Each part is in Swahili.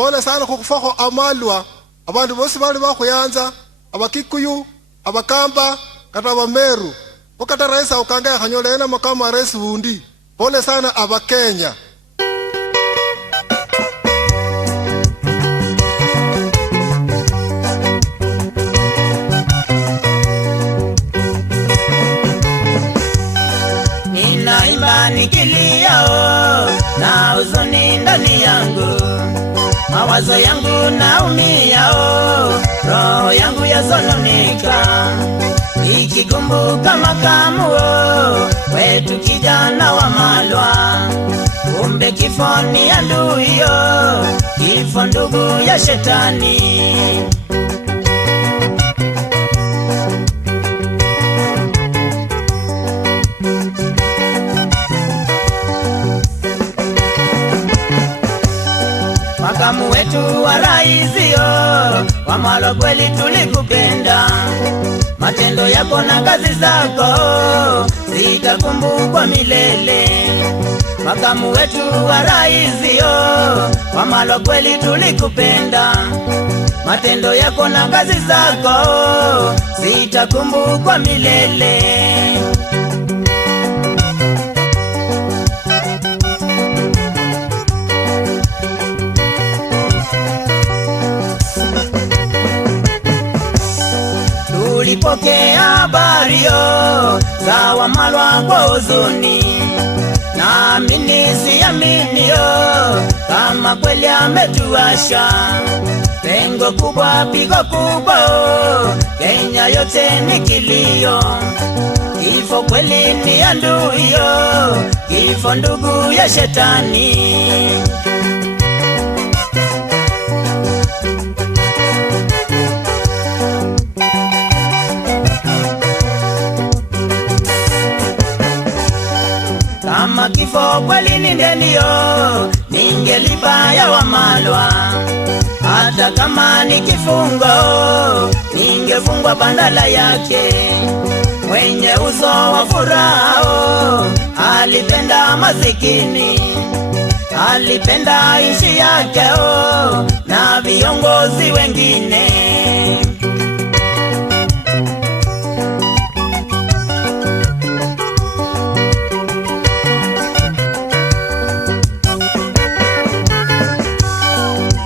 pole sana kukufa kwa Amalwa abantu bose bali bakuyanza abakikuyu abakamba kata Abameru wakata rais ukanga kanyola ena makamu rais bundi pole sana Abakenya. Ninaimba nikilia na huzuni ndani yangu, mawazo yangu naumia roho yangu yasononika, nikikumbuka makamu wetu kijana wa Malwa, kumbe kifo ni adui kifo ndugu ya shetani. Makamu wetu wa raisi wa Malwa, kweli tulikupenda, matendo yako na kazi zako zitakumbukwa milele. Makamu wetu wa raisi wa Malwa, kweli tulikupenda, matendo yako na kazi zako zitakumbukwa milele. Tulipokea habari za wa Malwa kwa huzuni, naamini siamini kama kweli ametuasha. Pengo kubwa, pigo kubwa, Kenya yote ni kilio. Kifo kweli ni adui kifo ndugu ya shetani. Kama kifo kweli ni ndenio, ningelipa ya wa Malwa. Hata kama ni kifungo, ningefungwa bandala yake. Mwenye uso wa furaha, alipenda masikini, alipenda nchi yake na viongozi wengine.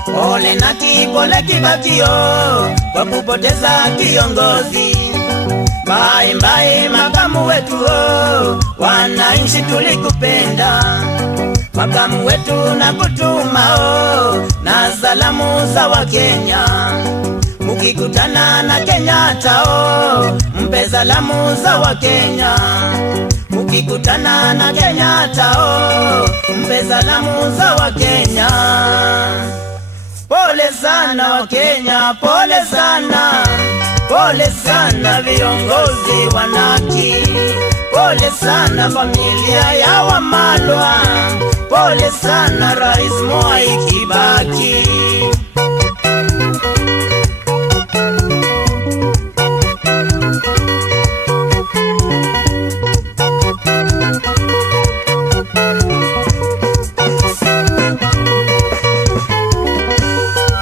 Pole na kipole Kibakio kwa kupoteza kiongozi. Bye bye makamu wetu wananchi tulikupenda. Makamu wetu na kutuma na salamu za Wakenya. Mukikutana na Kenyatta mpe salamu za Wakenya. Mukikutana na Kenyatta mpe salamu za Wakenya. Pole sana Wakenya, pole sana, pole sana viongozi wanaki, pole sana familia ya wa Malwa, pole sana Rais Mwai Kibaki.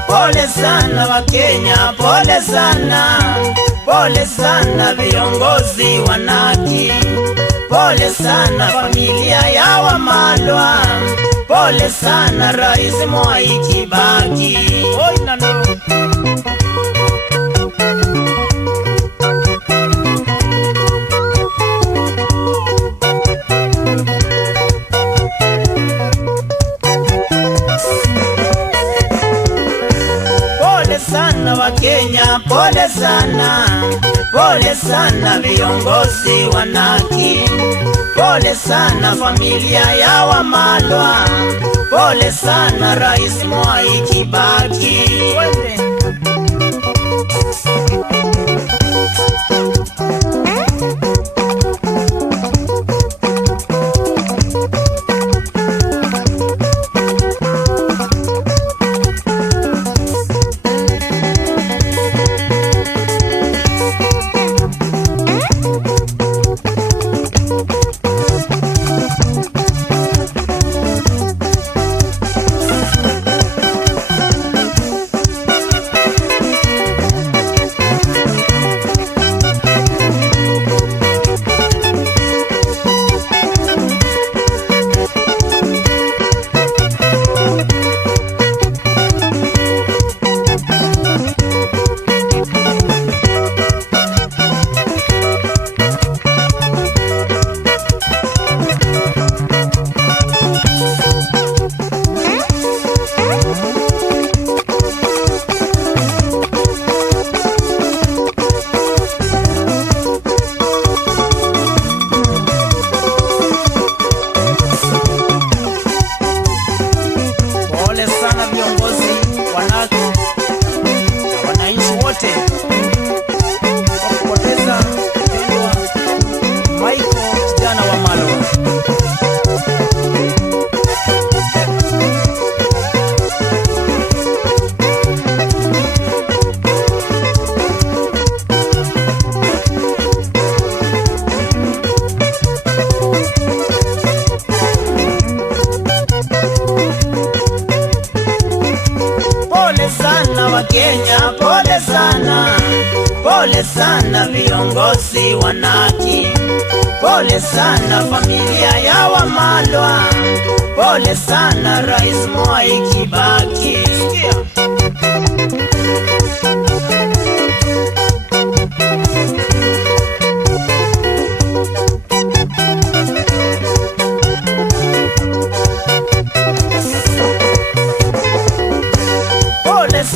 Pole sana Wakenya, pole sana, pole sana viongozi wanaki, pole sana familia ya wa Malwa, pole sana Rais Mwai Kibaki. Pole sana Wakenya, pole sana, pole sana viongozi wanaki, pole sana familia ya wa Malwa, pole sana Rais Mwai Kibaki. sana viongozi, wanawake na wananchi wote kwa kupoteza mpendwa Michael kijana wa Malwa. Wakenya, pole sana, pole sana viongozi wanaki, pole sana familia ya Wamalwa, pole sana Rais Mwai Kibaki.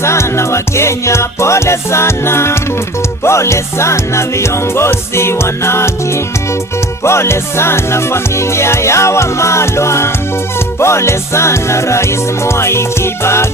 Sana Wakenya, pole sana viongozi wanaki, pole sana familia ya Wamalwa, pole sana Rais Mwai Kibaki.